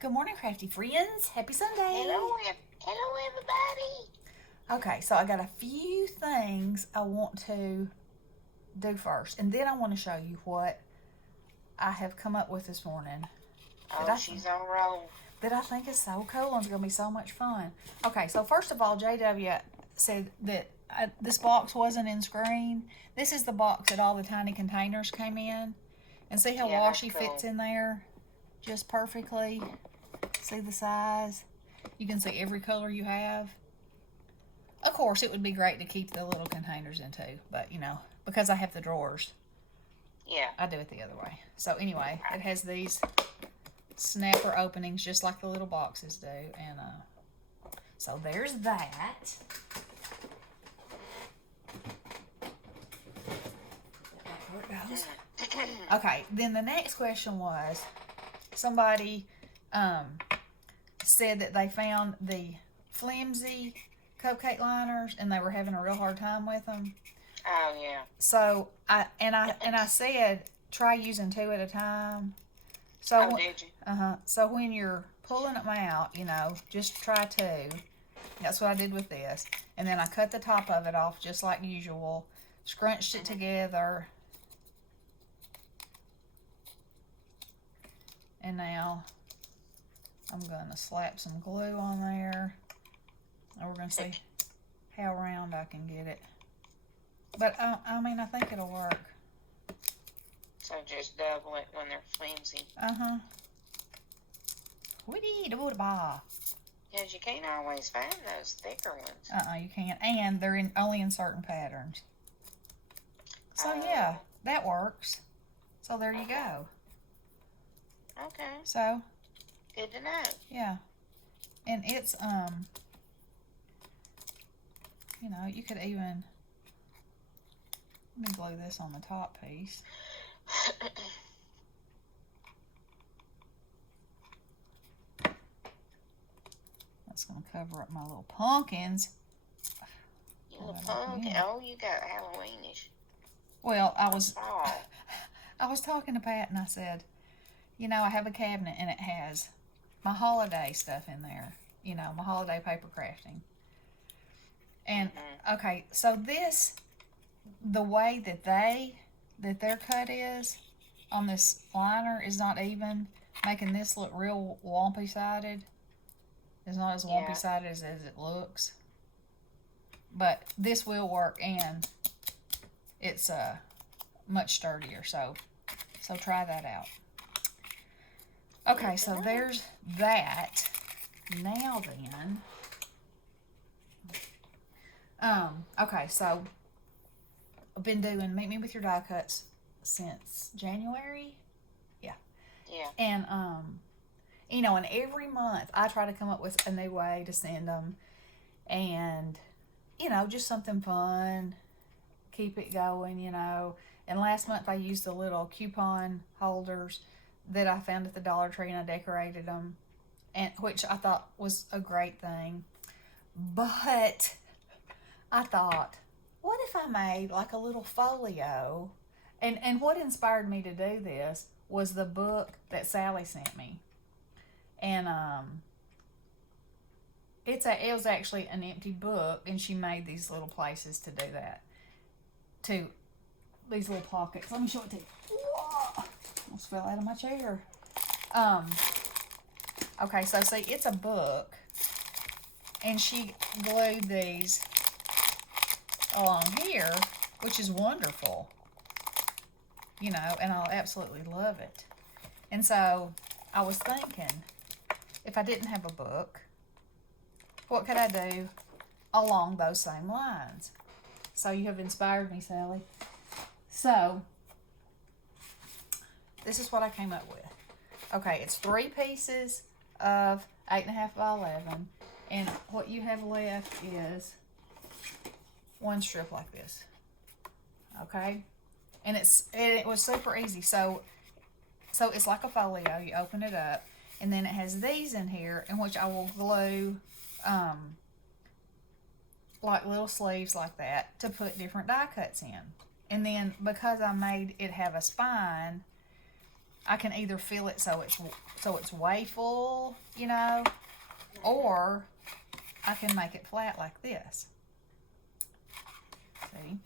Good morning, crafty friends. Happy Sunday. Hello, everybody. Okay, so I got a few things I want to do first, and then I want to show you what I have come up with this morning that Oh, I she's on roll. that I think is so cool and it's gonna be so much fun. Okay, so first of all, JW said that this box wasn't in screen. This is the box that all the tiny containers came in, and see how Yeah, that's washi cool. fits in there just perfectly. See the size? You can see every color you have. Of course, it would be great to keep the little containers in too, but because I have the drawers, Yeah. I do it the other way. So anyway, it has these snapper openings just like the little boxes do, and so there's that. Where it goes. Okay, then the next question was somebody said that they found the flimsy cupcake liners and they were having a real hard time with them. Oh, yeah. So I said try using two at a time. Oh, did you? So when you're pulling them out, just try two. That's what I did with this, and then I cut the top of it off just like usual, scrunched it together, and now I'm gonna slap some glue on there, and we're gonna see how round I can get it. But I think it'll work. So just double it when they're flimsy. Woody do the bar. Because you can't always find those thicker ones. You can't, and they're only in certain patterns. So yeah, that works. So there you go. Okay. So Good to know. yeah, and it's you could even let me glue this on the top piece. That's gonna cover up my little pumpkins. You little pumpkin. Oh, you got Halloweenish. Well, I was talking to Pat and I said, I have a cabinet and it has my holiday stuff in there. My holiday paper crafting. And okay, so the way that their cut is on this liner is not even, making this look real wompy sided. It's not as wompy sided as it looks. But this will work, and it's much sturdier. So try that out. Okay, so there's that. Now then, okay, so I've been doing Meet Me With Your Die Cuts since January. Yeah. And and every month I try to come up with a new way to send them, and just something fun, keep it going. And last month I used the little coupon holders that I found at the Dollar Tree, and I decorated them, and which I thought was a great thing. But I thought, what if I made like a little folio? And what inspired me to do this was the book that Sally sent me. And it was actually an empty book, and she made these little places to do that. To these little pockets. Let me show it to you. Whoa! Almost fell out of my chair. Okay, so see, it's a book, and she glued these along here, which is wonderful. And I'll absolutely love it. And so I was thinking, if I didn't have a book, what could I do along those same lines? So you have inspired me, Sally. So this is what I came up with. Okay, it's 3 pieces of 8.5 by 11, and what you have left is one strip like this. Okay, and it was super easy. So it's like a folio. You open it up, and then it has these in here, in which I will glue like little sleeves like that to put different die cuts in. And then because I made it have a spine, I can either fill it so it's way full, you know, or I can make it flat like this. See?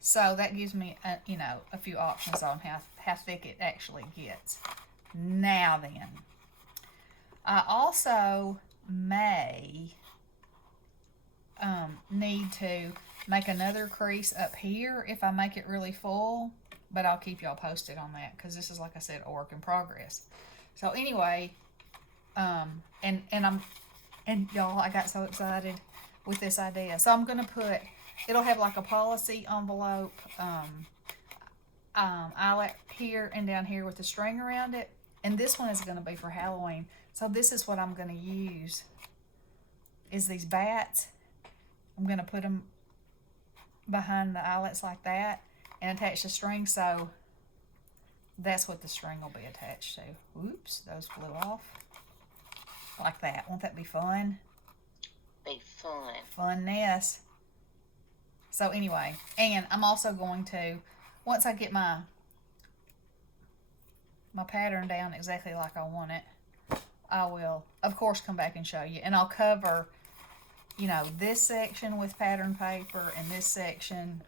So that gives me, a few options on how thick it actually gets. Now then, I also may need to make another crease up here if I make it really full, but I'll keep y'all posted on that because this is, like I said, a work in progress. So anyway, and y'all, I got so excited with this idea. So I'm gonna put, it'll have like a policy envelope, eyelet here and down here with the string around it, and this one is gonna be for Halloween. So this is what I'm gonna use, is these bats. I'm gonna put them behind the eyelets like that and attach the string, so that's what the string will be attached to. Oops, those flew off. Like that. Won't that be fun? Be fun. Funness. So anyway, and I'm also going to, once I get my pattern down exactly like I want it, I will, of course, come back and show you. And I'll cover, this section with pattern paper and this section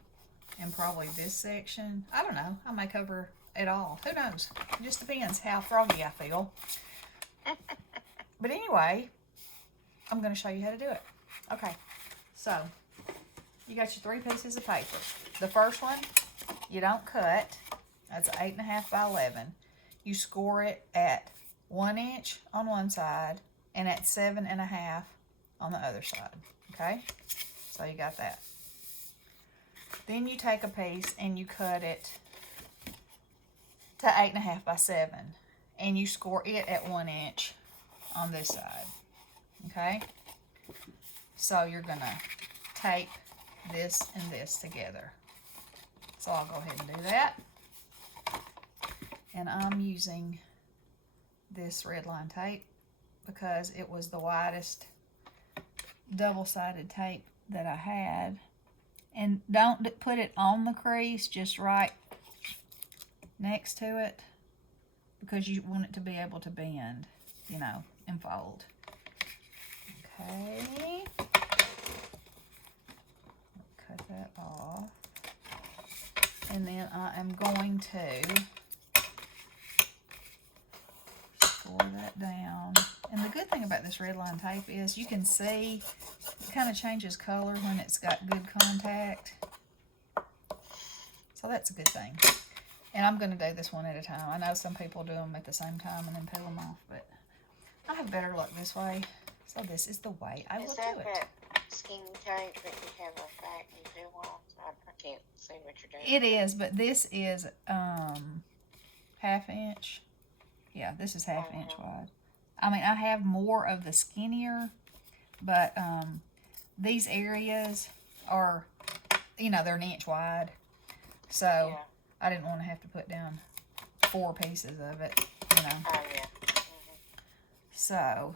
and probably this section. I don't know. I may cover it all. Who knows? It just depends how froggy I feel. But anyway, I'm going to show you how to do it. Okay, so you got your 3 pieces of paper. The first one, you don't cut. That's 8.5 by 11. You score it at 1 inch on one side and at 7.5 on the other side. Okay, so you got that. Then you take a piece and you cut it to 8.5 by 7, and you score it at 1 inch on this side. Okay, so you're gonna tape this and this together. So I'll go ahead and do that. And I'm using this red line tape because it was the widest double-sided tape that I had. And don't put it on the crease, just right next to it, because you want it to be able to bend, and fold. Okay. Cut that off. And then I am going to score that down. And the good thing about this red line tape is you can see it kind of changes color when it's got good contact. So that's a good thing. And I'm going to do this one at a time. I know some people do them at the same time and then peel them off, but I have better luck this way. So this is the way I will do it. Is that skinny tape that you have a back and peel off? I can't see what you're doing. It is, but this is 1/2 inch. Yeah, this is 1/2 inch wide. I mean, I have more of the skinnier, but these areas are, they're 1 inch wide. So yeah. I didn't want to have to put down 4 pieces of it, Oh, yeah. So,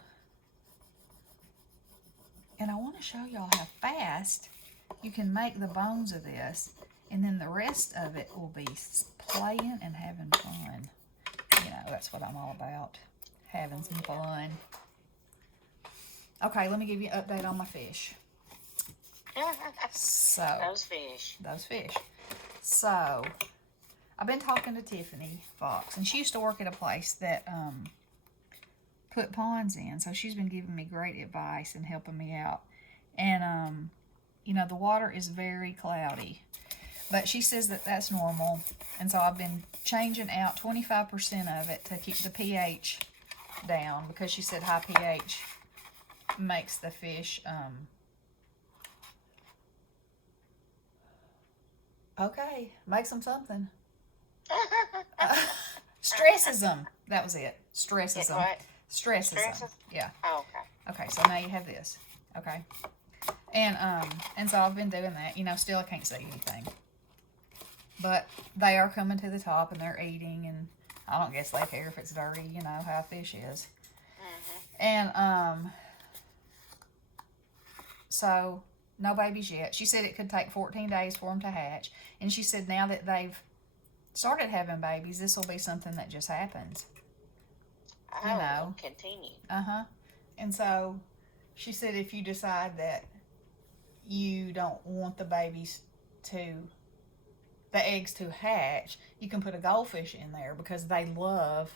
and I want to show y'all how fast you can make the bones of this, and then the rest of it will be playing and having fun. That's what I'm all about, having some fun. Okay, let me give you an update on my fish. Those fish. So, I've been talking to Tiffany Fox, and she used to work at a place that put ponds in, so she's been giving me great advice and helping me out. And the water is very cloudy, but she says that that's normal, and so I've been changing out 25% of it to keep the pH down, because she said high pH makes the fish makes them something. Stresses them. That was it. Stresses them. Stresses them. Yeah. Oh, okay. Okay, so now you have this. Okay. And so I've been doing that. Still I can't see anything. But they are coming to the top and they're eating, and I don't guess they care if it's dirty, how a fish is. And so no babies yet. She said it could take 14 days for them to hatch. And she said now that they've started having babies, this will be something that just happens. Oh, You know. continue. And so she said if you decide that you don't want the eggs to hatch, you can put a goldfish in there because they love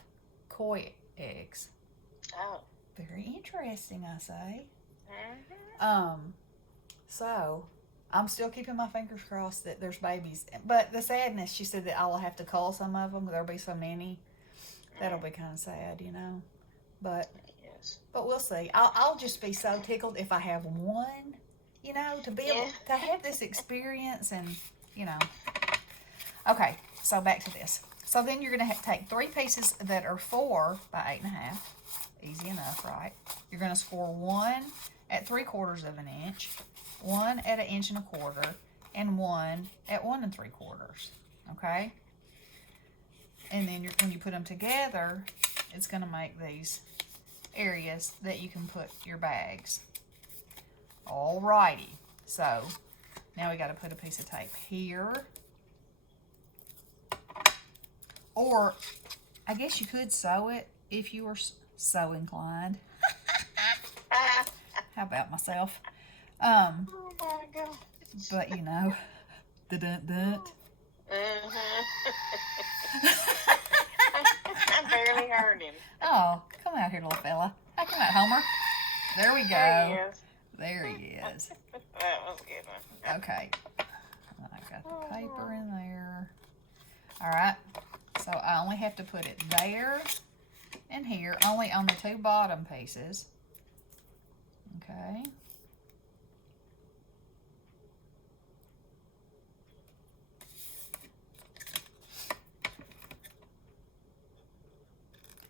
koi eggs. Oh. Very interesting, I say. Mm-hmm. So I'm still keeping my fingers crossed that there's babies. But the sadness, she said that I'll have to cull some of them. There'll be so many. That'll be kind of sad, you know. But yes. But we'll see. I'll just be so tickled if I have one, you know, to be able to have this experience and, you know. Okay, so back to this. So then you're going to take 3 pieces that are 4 by 8.5. Easy enough, right? You're going to score 1 at 3/4 of an inch, 1 at 1 1/4 inches, and 1 at 1 3/4. Okay? And then when you put them together, it's going to make these areas that you can put your bags. Alrighty. So now we got to put a piece of tape here. Or I guess you could sew it if you were so inclined. How about myself? Oh my God. But you know, Mm-hmm. I barely heard him. Oh, come out here, little fella. Hey, come out, Homer. There we go. There he is. There he is. That was a good one. Okay. I got the paper in there. All right. So I only have to put it there and here, only on the 2 bottom pieces. Okay.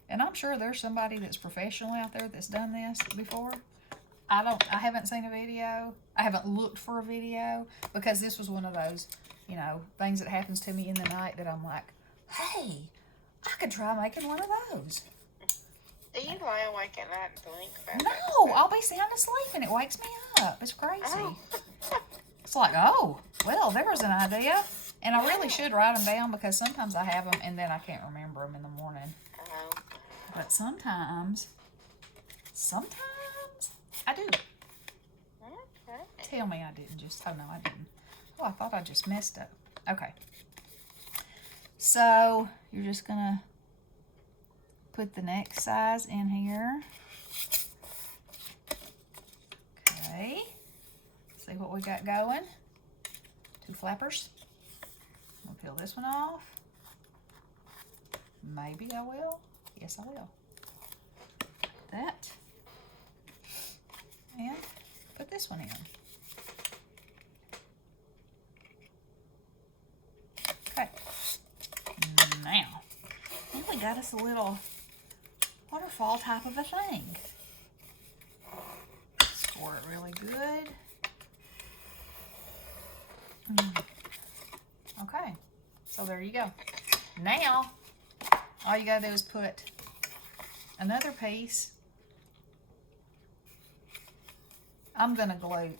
And I'm sure there's somebody that's professional out there that's done this before. I haven't seen a video. I haven't looked for a video because this was one of those, you know, things that happens to me in the night that I'm like, hey, I could try making one of those. Do you lie awake at night and think about No, I'll be sound asleep and it wakes me up. It's crazy. Oh. It's like, oh, well, there was an idea. And I really should write them down because sometimes I have them and then I can't remember them in the morning. Oh. But sometimes I do. Okay. Tell me I didn't just, oh no, I didn't. Oh, I thought I just messed up. Okay. So you're just gonna put the next size in here. Okay. See what we got going. 2 flappers. We'll peel this one off. Maybe I will. Yes, I will. That. And put this one in. Okay. Now, we got us a little waterfall type of a thing. Score it really good. Okay, so there you go. Now, all you gotta do is put another piece. I'm gonna glue,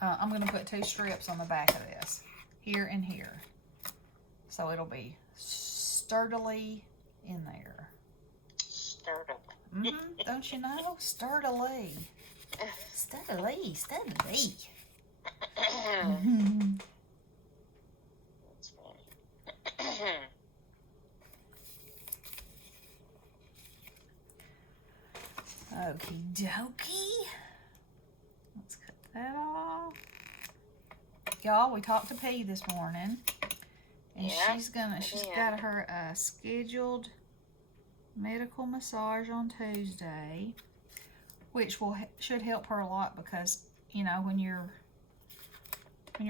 I'm gonna put 2 strips on the back of this, here and here. So it'll be sturdily in there. Sturdily. Don't you know? Sturdily. Sturdily. Sturdily. That's funny. Okie dokie. Let's cut that off. Y'all, we talked to P this morning. And Yeah, she's got her scheduled medical massage on Tuesday, which should help her a lot because, you know, when you're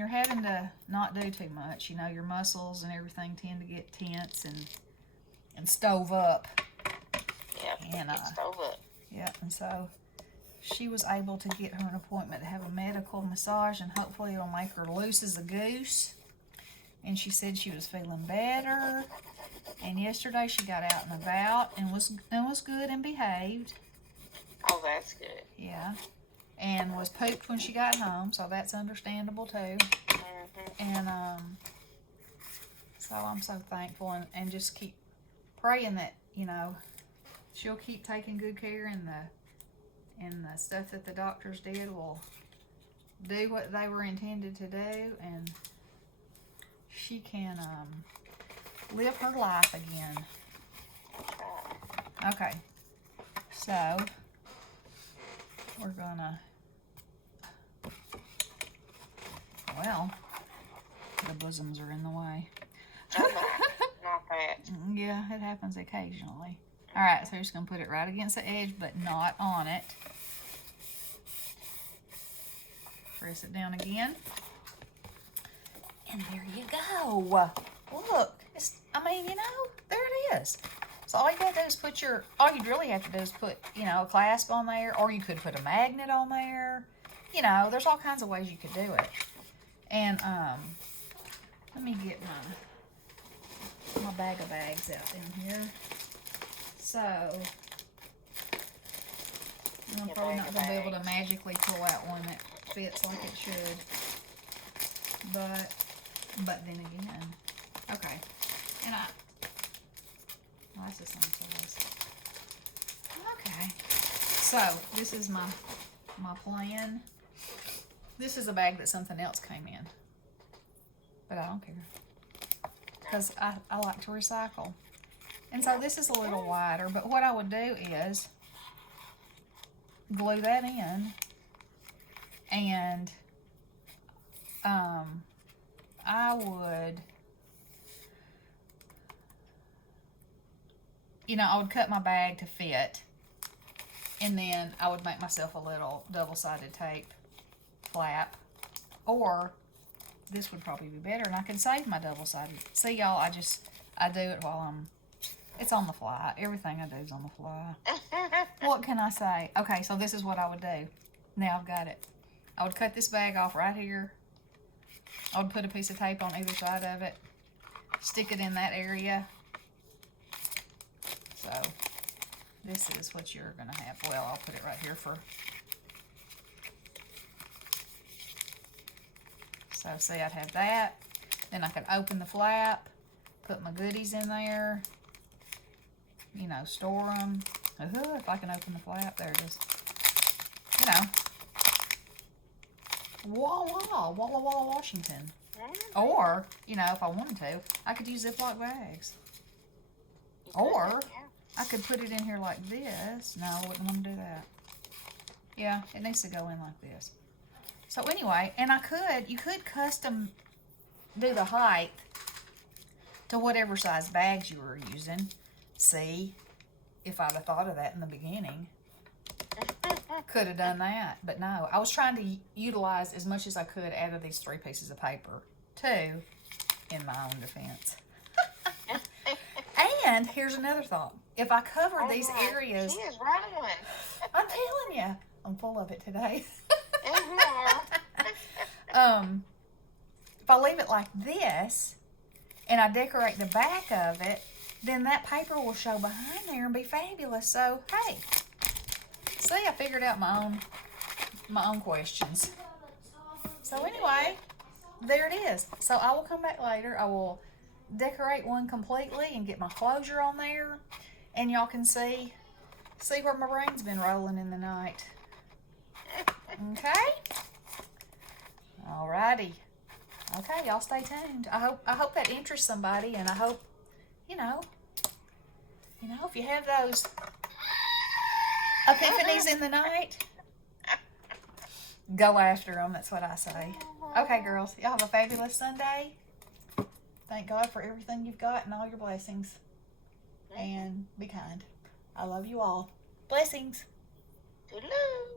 having to not do too much, you know, your muscles and everything tend to get tense and stove up. Yep, And get stove up. yeah, and so she was able to get her an appointment to have a medical massage, and hopefully it'll make her loose as a goose. And she said she was feeling better. And yesterday she got out and about and was good and behaved. Oh, that's good. Yeah. And was pooped when she got home, so that's understandable too. Mm-hmm. And so So I'm so thankful, and just keep praying that, you know, she'll keep taking good care, and the stuff that the doctors did will do what they were intended to do, and she can live her life again. Okay, so we're gonna, well, the bosoms are in the way. Not that. Yeah, it happens occasionally. Alright, so we're just gonna put it right against the edge, but not on it. Press it down again. And there you go. Look, I mean, you know, there it is. So all you gotta do is all you'd really have to do is put, you know, a clasp on there, or you could put a magnet on there. You know, there's all kinds of ways you could do it. And, let me get my bag of bags out in here. So, I'm probably not gonna be able to magically pull out one that fits like it should. But then again, okay. And well, that's the same size. Okay. So, this is my plan. This is a bag that something else came in. But I don't care. Because I like to recycle. And so this is a little wider, but what I would do is glue that in, and I would, you know, I would cut my bag to fit, and then I would make myself a little double-sided tape flap, or this would probably be better, and I can save my double-sided. See, y'all, I do it while it's on the fly. Everything I do is on the fly. What can I say? Okay, so this is what I would do. Now I've got it. I would cut this bag off right here. I would put a piece of tape on either side of it. Stick it in that area. So, this is what you're going to have. Well, I'll put it right here for... So, see, I'd have that. Then I could open the flap, put my goodies in there, you know, store them. If I can open the flap, there it is. You know, Walla Walla, Washington. Or, you know, if I wanted to, I could use Ziploc bags. Or, I could put it in here like this. No, I wouldn't want to do that. Yeah, it needs to go in like this. So anyway, and you could custom do the height to whatever size bags you were using. See, if I'd have thought of that in the beginning, could have done that. But no, I was trying to utilize as much as I could out of these 3 pieces of paper, too, in my own defense. And here's another thought. If I cover these areas... She is rolling. I'm telling you, I'm full of it today. If I leave it like this, and I decorate the back of it, then that paper will show behind there and be fabulous. So, hey, see, I figured out my own questions. So anyway, there it is. So I will come back later. I will decorate one completely and get my closure on there, and y'all can see where my brain's been rolling in the night. Okay? Alrighty. Okay, y'all stay tuned. I hope that interests somebody, and I hope, you know, if you have those epiphanies in the night, go after them. That's what I say. Okay, girls, y'all have a fabulous Sunday. Thank God for everything you've got and all your blessings. And be kind. I love you all. Blessings. Toodaloo.